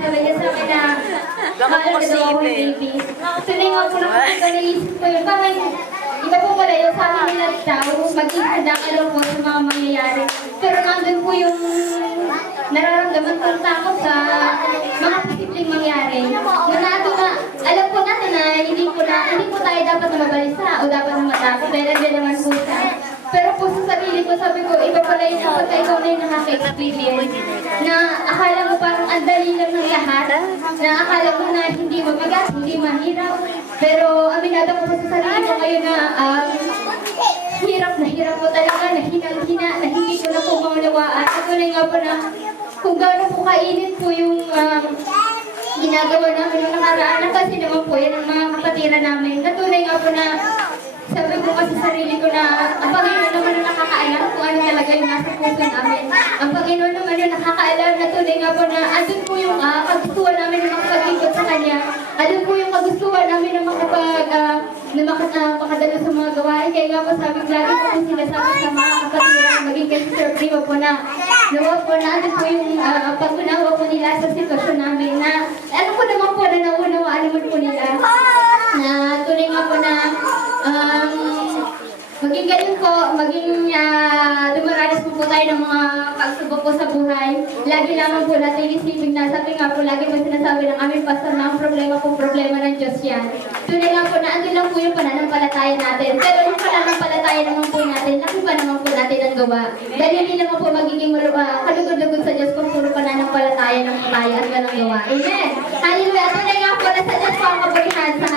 sabi niya sa akin na mahal ka daw ako yung baby. Tuloy nga po lang ako naisip ko yun. Parang iba po pala yung sa akin nila tao, maging handa ka lang po sa mga mangyayari. Pero nandun po yung nararamdaman kong takot sa mga posibleng mangyari. Alam po natin na hindi po tayo dapat na mabalisa o dapat na matakot dahil nandiyan naman po siya. Pero po sa sarili ko, sabi ko, iba pala yung kapag ikaw na yung nakaka-experience na akala mo parang ang dali lang ng lahat, na akala mo na hindi mabigat, hindi mahirap. Pero aminado ko sa sarili ko ngayon na hirap po talaga, na hinang-hina, na hindi ko na po maunawaan. At tunay nga po na kung gaano po kainit po yung ginagawa namin ng nakaraan, kasi naman po yan ang mga kapatiran namin. Natunay nga po na sabi ko kasi sa sarili ko na ang Panginoon naman ang nakakaalam kung ano talaga yung nasa puso namin. Ang Panginoon naman yung nakakaalam na tunay nga po na andun po yung kagustuhan namin na makapag-ikot sa Kanya. Andun po yung kagustuhan namin na makadalo sa mga gawain. Kaya nga po sabi ko lagi po sinasabi sa mga kapatiran maging kasi Sir Primo po na nawa po na andun po yung pag-unawa po nila sa sitwasyon namin na ano po naman po na naunawaan naman po nila. Na tunay nga po na maging ganun po, maging dumaranas po tayo ng mga pagsubok po sa buhay. Lagi lamang po natin isipin na sabi nga po, lagi po sinasabi ng aming pastor na ang problema po, problema ng Diyos yan. Tunay nga po na andun lang po yung pananampalataya natin. Pero yung pananampalataya naman po natin, laki pa naman po natin ang gawa. Dahil hindi naman po magiging kalugod-lugod sa Diyos kung puro pananampalataya ng tayo at walang gawa. Amen! Hallelujah! Tunay nga po na sa Diyos po ang kaburihan sa